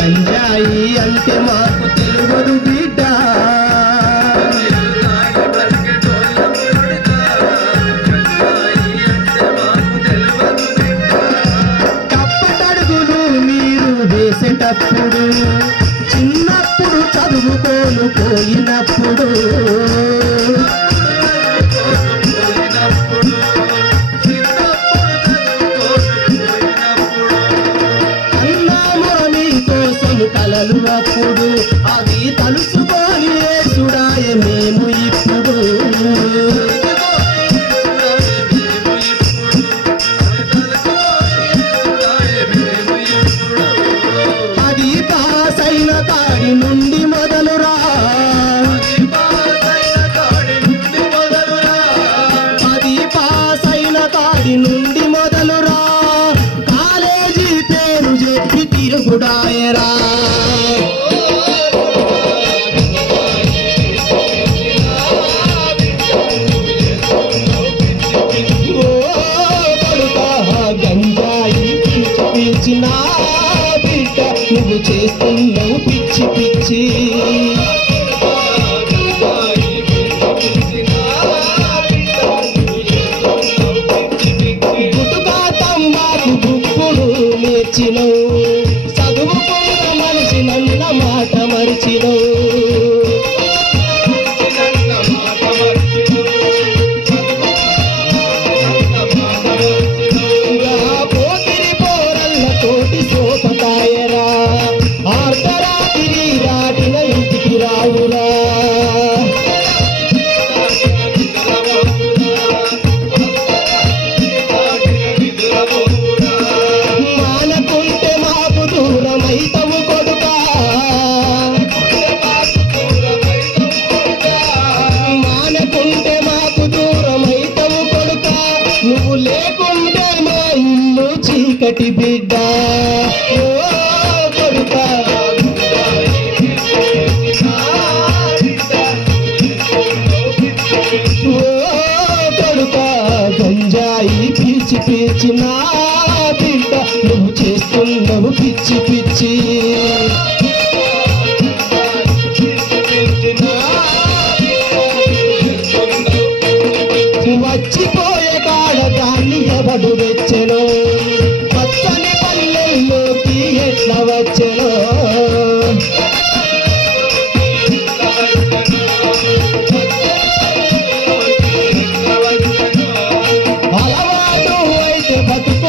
గంజాయి అంటే మాకు తెలుగు బిడ్డ. కప్పటడుగులు మీరు వేసేటప్పుడు చిన్నప్పుడు చదువుకోలు పోయినప్పుడు. అప్పుడు అవి తలుసుకొని వేసుడాయ మేము ఇప్పుడు. అది పాసైన కాడి నుండి మొదలురా. అది పాసైన కాడి నుండి మొదలురా. కాలేజీ పేరు చెప్పి తిరుగుడాయరా. నువ్వు చేస్తున్నావు పిచ్చి పిచ్చి. గుటుకా చదువుకున్న మనిషి నన్న మాట మరిచినవు. లేకుండా లేకుంటే మా ఇల్లు చీకటి బిడ్డ. ఓ గంజాయి పీచి పీచి నా బిడ్డ. నువ్వు చేస్తున్నావు పిచ్చి పిచ్చి. बतू